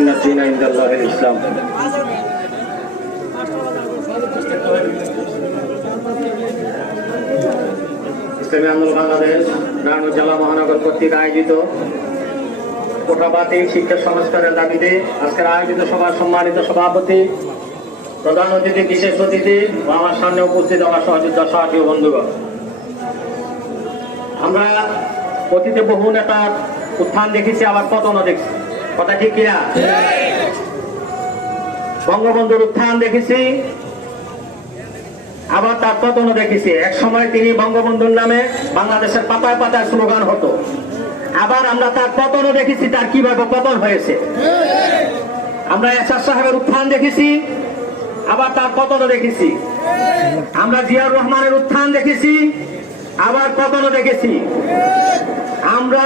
ইন্নাদ-দীনা ইনদাল্লাহিল ইসলাম। ইসলামী আন্দোলন বাংলাদেশ নারায়ণগঞ্জ জেলা মহানগর কর্তৃক আয়োজিত কোটাবাতিল শিক্ষা সংস্কারের দাবিতে আজকের আয়োজিত সভার সম্মানিত সভাপতি, প্রধান অতিথি, বিশেষ অতিথি ও আমার সামনে উপস্থিত আমার সহযোদ্ধা সাথী ও বন্ধুগণ, আমরা অতীতে বহু নেতার উত্থান দেখেছি, আবার পতনও দেখছি। কথা ঠিক কিনা? বঙ্গবন্ধুর উত্থান দেখেছি, আবার তার পতনও দেখেছি। এক সময় তিনি বঙ্গবন্ধুর নামে বাংলাদেশের পাতায় পাতায় স্লোগান হতো, আবার আমরা তার পতনও দেখেছি, তার কিভাবে পতন হয়েছে। আমরা এরশাদ সাহেবের উত্থান দেখেছি, আবার তার পতনও দেখেছি। আমরা জিয়াউর রহমানের উত্থান দেখেছি, আবার পতনও দেখেছি। আমরা